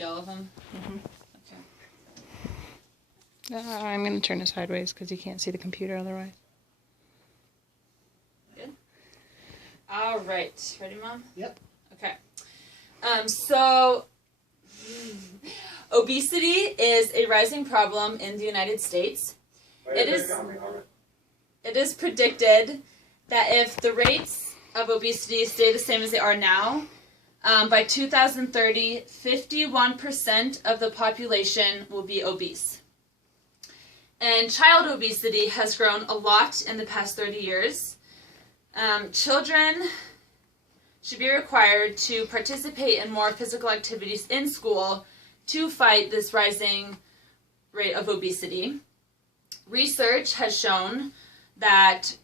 see all of them? Mm-hmm. Okay. I'm going to turn it sideways because you can't see the computer otherwise. Good. All right. Ready, Mom? Yep. Okay. So, obesity is a rising problem in the United States. It is predicted that if the rates of obesity stay the same as they are now, by 2030, 51% of the population will be obese. And child obesity has grown a lot in the past 30 years. Children should be required to participate in more physical activities in school to fight this rising rate of obesity. Research has shown that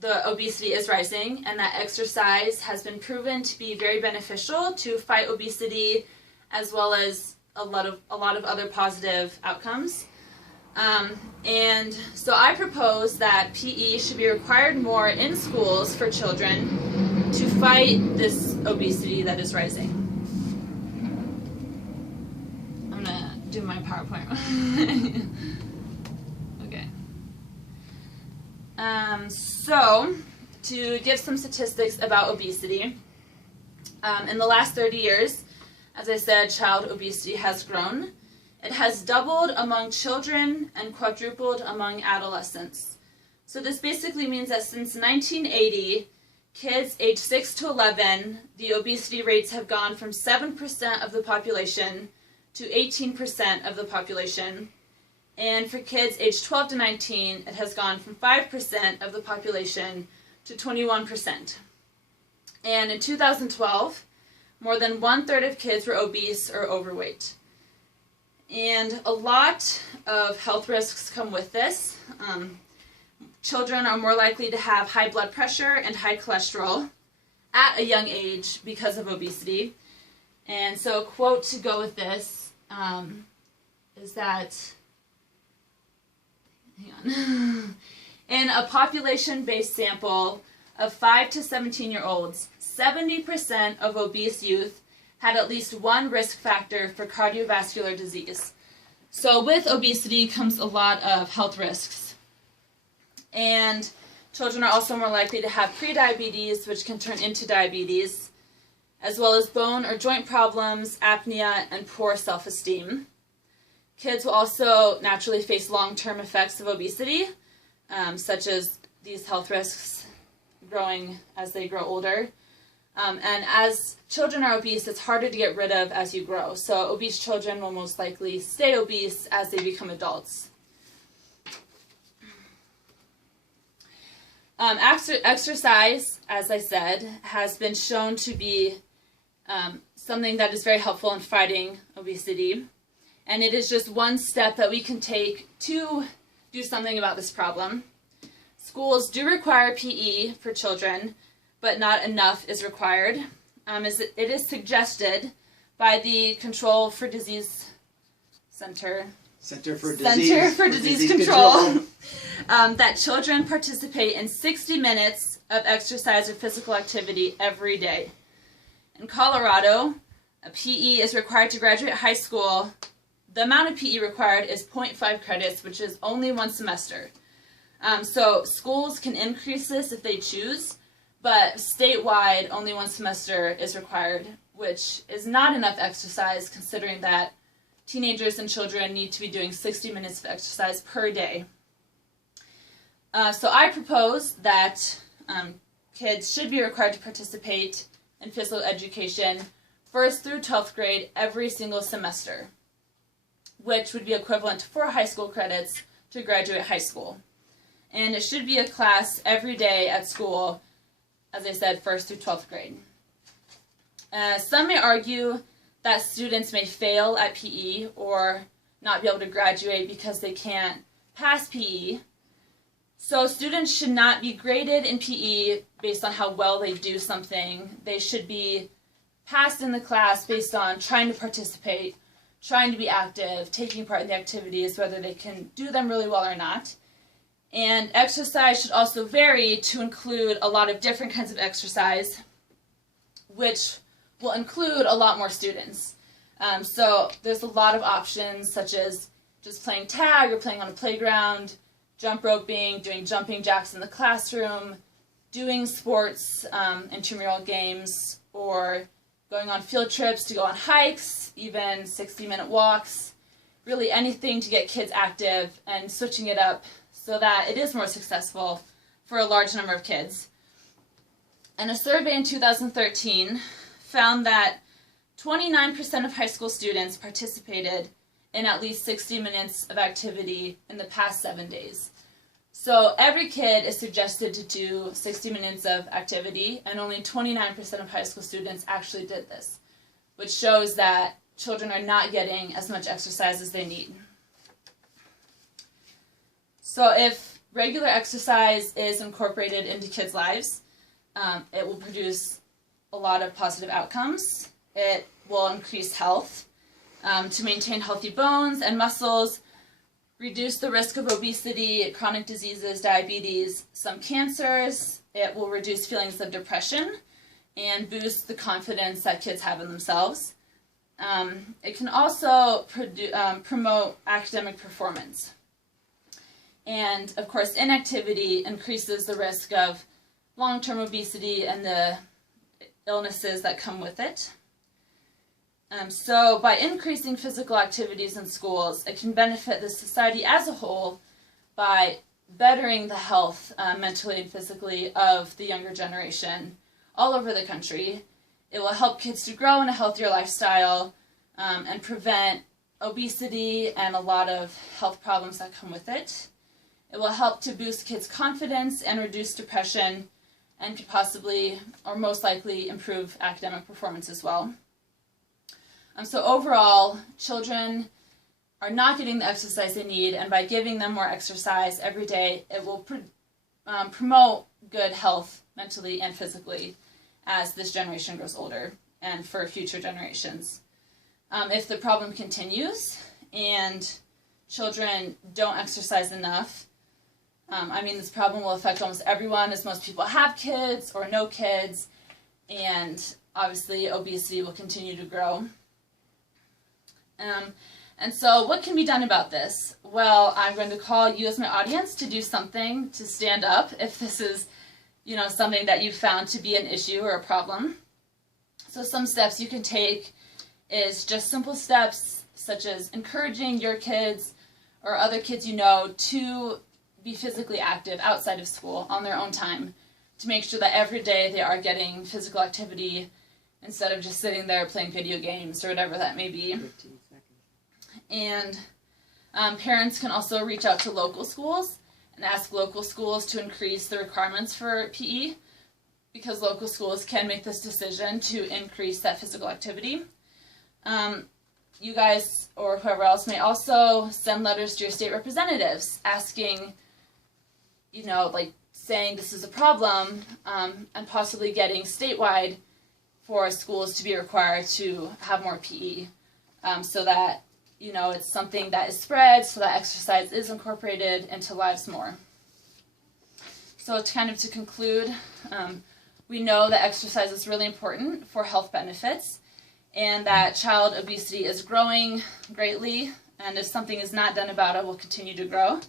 the obesity is rising and that exercise has been proven to be very beneficial to fight obesity as well as a lot of other positive outcomes. And so I propose that PE should be required more in schools for children to fight this obesity that is rising. I'm gonna do my PowerPoint. Okay. So, to give some statistics about obesity, in the last 30 years, as I said, child obesity has grown. It has doubled among children and quadrupled among adolescents. So this basically means that since 1980, kids aged 6 to 11, the obesity rates have gone from 7% of the population to 18% of the population. And for kids aged 12 to 19, it has gone from 5% of the population to 21%. And in 2012, more than 1/3 of kids were obese or overweight. And a lot of health risks come with this. Children are more likely to have high blood pressure and high cholesterol at a young age because of obesity. And so a quote to go with this is that, hang on, in a population-based sample of 5 to 17-year-olds, 70% of obese youth had at least one risk factor for cardiovascular disease. So with obesity comes a lot of health risks. And children are also more likely to have prediabetes, which can turn into diabetes, as well as bone or joint problems, apnea, and poor self-esteem. Kids will also naturally face long-term effects of obesity, such as these health risks growing as they grow older. And as children are obese, it's harder to get rid of as you grow. So obese children will most likely stay obese as they become adults. Exercise, as I said, has been shown to be something that is very helpful in fighting obesity. And it is just one step that we can take to do something about this problem. Schools do require PE for children, but not enough is required. It is suggested by the Control for Disease Center for Disease Control that children participate in 60 minutes of exercise or physical activity every day. In Colorado, a PE is required to graduate high school. The amount of PE required is 0.5 credits, which is only one semester. So schools can increase this if they choose, but statewide, only one semester is required, which is not enough exercise considering that teenagers and children need to be doing 60 minutes of exercise per day. So I propose that kids should be required to participate in physical education 1st through 12th grade every single semester, which would be equivalent to 4 high school credits to graduate high school. And it should be a class every day at school, as I said, 1st through 12th grade. Some may argue that students may fail at PE or not be able to graduate because they can't pass PE. So students should not be graded in PE based on how well they do something. They should be passed in the class based on trying to participate, trying to be active, taking part in the activities, whether they can do them really well or not. And exercise should also vary to include a lot of different kinds of exercise, which will include a lot more students. So there's a lot of options, such as just playing tag or playing on a playground, jump roping, doing jumping jacks in the classroom, doing sports, intramural games, or going on field trips to go on hikes, even 60-minute walks, really anything to get kids active and switching it up so that it is more successful for a large number of kids. And a survey in 2013 found that 29% of high school students participated in at least 60 minutes of activity in the past 7 days. So every kid is suggested to do 60 minutes of activity, and only 29% of high school students actually did this, which shows that children are not getting as much exercise as they need. So if regular exercise is incorporated into kids' lives, it will produce a lot of positive outcomes. It will increase health, to maintain healthy bones and muscles, reduce the risk of obesity, chronic diseases, diabetes, some cancers. It will reduce feelings of depression and boost the confidence that kids have in themselves. It can also promote academic performance. And, of course, inactivity increases the risk of long-term obesity and the illnesses that come with it. So by increasing physical activities in schools, it can benefit the society as a whole by bettering the health, mentally and physically, of the younger generation all over the country. It will help kids to grow in a healthier lifestyle and prevent obesity and a lot of health problems that come with it. It will help to boost kids' confidence and reduce depression and possibly, or most likely, improve academic performance as well. So overall, children are not getting the exercise they need, and by giving them more exercise every day, it will promote good health mentally and physically as this generation grows older and for future generations. If the problem continues and children don't exercise enough, this problem will affect almost everyone, as most people have kids or no kids, and obviously obesity will continue to grow. And so what can be done about this? Well, I'm going to call you as my audience to do something, to stand up if this is, something that you've found to be an issue or a problem. So some steps you can take is just simple steps such as encouraging your kids or other kids to be physically active outside of school on their own time, to make sure that every day they are getting physical activity instead of just sitting there playing video games or whatever that may be. 15 seconds. And parents can also reach out to local schools and ask local schools to increase the requirements for PE, because local schools can make this decision to increase that physical activity. You guys or whoever else may also send letters to your state representatives asking, saying this is a problem, and possibly getting statewide for schools to be required to have more PE, so that it's something that is spread, so that exercise is incorporated into lives more. So to conclude, we know that exercise is really important for health benefits, and that child obesity is growing greatly, and if something is not done about it, will continue to grow.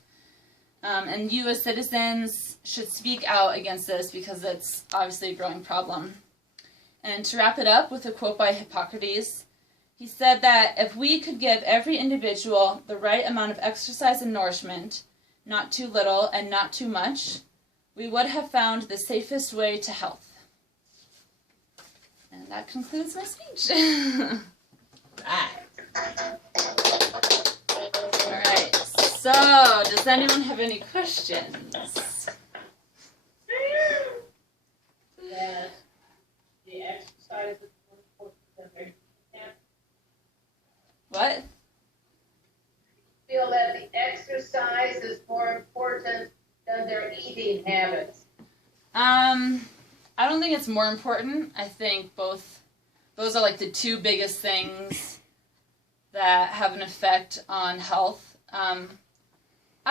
And you as citizens should speak out against this, because it's obviously a growing problem. And to wrap it up with a quote by Hippocrates, he said that if we could give every individual the right amount of exercise and nourishment, not too little and not too much, we would have found the safest way to health. And that concludes my speech. All right. So, does anyone have any questions? That the exercise is more important than their What? feel that the exercise is more important than their eating habits. I don't think it's more important. I think both, those are like the two biggest things that have an effect on health. I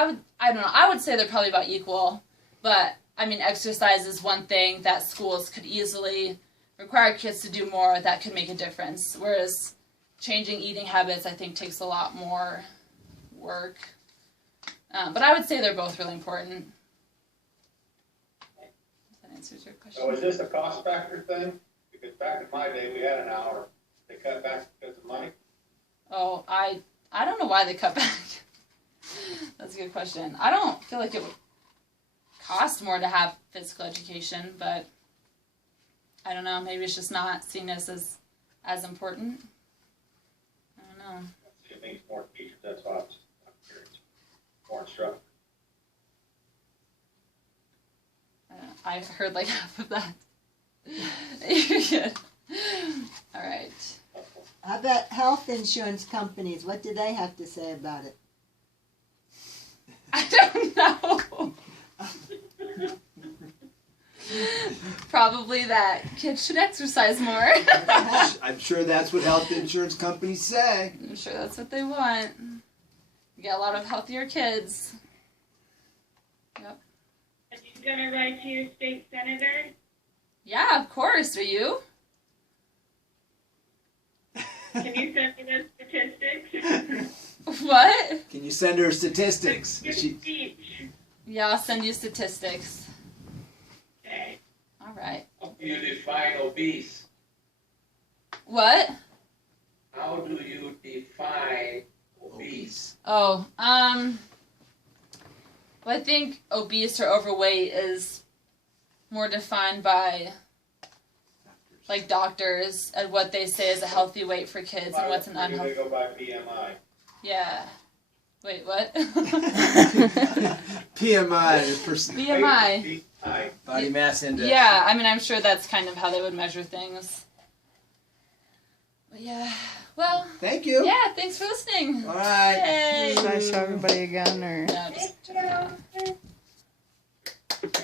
would say they're probably about equal, but exercise is one thing that schools could easily require kids to do more that could make a difference, whereas changing eating habits, I think, takes a lot more work. But I would say they're both really important. That answers your question. So is this a cost factor thing? Because back in my day, we had an hour. They cut back because of money. Oh, I don't know why they cut back. That's a good question. I don't feel like it would cost more to have physical education, but I don't know. Maybe it's just not seen as important. I don't know. It means more teachers. That's why I'm curious. More instructors. I heard like half of that. You're good. All right. How about health insurance companies? What do they have to say about it? I don't know. Probably that kids should exercise more. I'm sure that's what health insurance companies say. I'm sure that's what they want. You get a lot of healthier kids. Yep. Are you going to write to your state senator? Yeah, of course. Are you? Can you send me those statistics? What? Can you send her statistics? Your speech. Yeah, I'll send you statistics. Okay. All right. How do you define obese? What? How do you define obese? Oh, well, I think obese or overweight is more defined by like doctors and what they say is a healthy weight for kids and what's an They unhealthy. go by BMI. Yeah. Wait, what? PMI, BMI. body mass index. Yeah, I mean, I'm sure that's kind of how they would measure things. But yeah, well, Thank you. yeah, thanks for listening. All right. Yay. Should I show everybody again, or? No, just check it out.